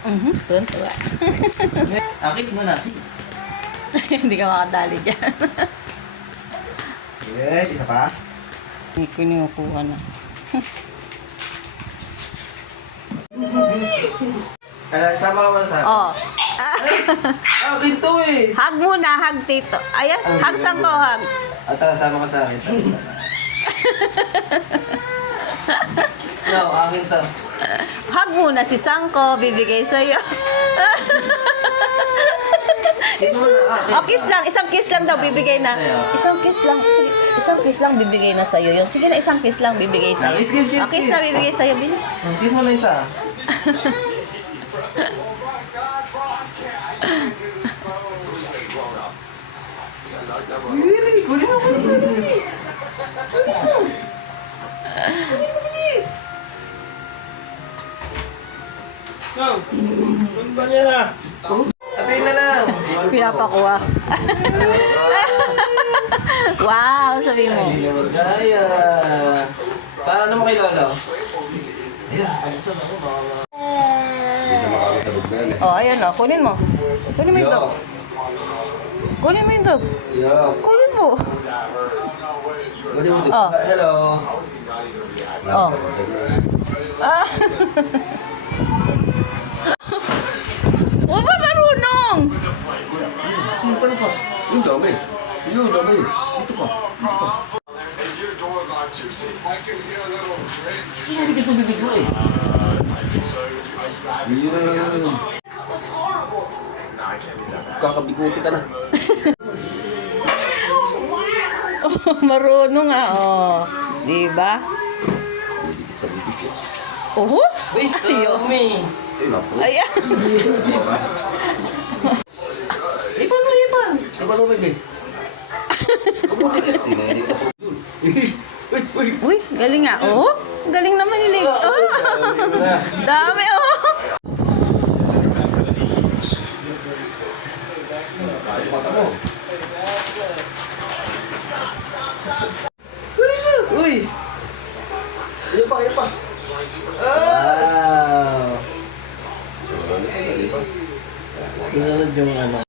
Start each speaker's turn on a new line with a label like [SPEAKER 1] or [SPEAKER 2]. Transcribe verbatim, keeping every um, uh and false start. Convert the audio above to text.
[SPEAKER 1] Mhm, tuntua.
[SPEAKER 2] Akis mo na.
[SPEAKER 1] Hindi ka makadali dyan.
[SPEAKER 3] Yes, isa pa.
[SPEAKER 1] Hindi ko ninukuha na.
[SPEAKER 2] Ala, sama ka muna sa akin.
[SPEAKER 1] Oh.
[SPEAKER 2] Akin to eh.
[SPEAKER 1] Hug muna, hug tito. Ayan, hug sang ko, hug.
[SPEAKER 2] At tara, sama ka sa akin. No, akin to.
[SPEAKER 1] Hug muna si Sangko, bibigay sa'yo.
[SPEAKER 2] Kiss mo na, akin.
[SPEAKER 1] Oh, kiss lang. Isang kiss lang daw, bibigay na. Isang kiss lang. Sige, isang kiss lang, bibigay na sa'yo yun. Sige na, isang kiss lang, bibigay sa'yo.
[SPEAKER 2] Kiss, kiss, kiss,
[SPEAKER 1] Oh, kiss
[SPEAKER 2] kiss.
[SPEAKER 1] na, bibigay sa'yo. Bilis.
[SPEAKER 2] Kiss mo na isa. Really? Kunin mo, kunin mo, kunin mo. Kunin mo. Kunin mo, bilis. Go. Kunin ba niya na? Tapiin na lang.
[SPEAKER 1] Pinapakuha. Wow, sabi mo.
[SPEAKER 2] Hindi naman kaya. Paano mo kay Lolo? Ayan, alisan ako mga...
[SPEAKER 1] Oh, ayun oh, kunin mo. Kunin mo yung dog. Kunin mo yung dog.
[SPEAKER 2] Yo.
[SPEAKER 1] Kunin mo.
[SPEAKER 2] Kunin mo ito.
[SPEAKER 1] Oh.
[SPEAKER 2] Hello.
[SPEAKER 1] Oh. Ah. Oh, ba marunong?
[SPEAKER 2] Simple pa.
[SPEAKER 3] Yung dami. Yung dami. Dito pa.
[SPEAKER 2] Hindi ka ito bibig mo eh.
[SPEAKER 3] Yun. Kakabikuti ka na.
[SPEAKER 1] Oh, marunong ah, oh. Di ba?
[SPEAKER 3] Bibigit sa bibigit.
[SPEAKER 1] Oh,
[SPEAKER 2] Wait,
[SPEAKER 1] ayun.
[SPEAKER 2] me.
[SPEAKER 3] Ay, naku.
[SPEAKER 1] Ayan.
[SPEAKER 2] Ipan mo, ipan. Ipan mo, baby.
[SPEAKER 3] Tinahili ka po dun. Uy, uy.
[SPEAKER 1] Uy, galing nga. Oh, galing naman ni Lex. Oh, dami oh.
[SPEAKER 3] Ay, mata mo.
[SPEAKER 2] Kunin mo. Uy. Iyan pa, iyan pa. Wow. Sunod yung ano.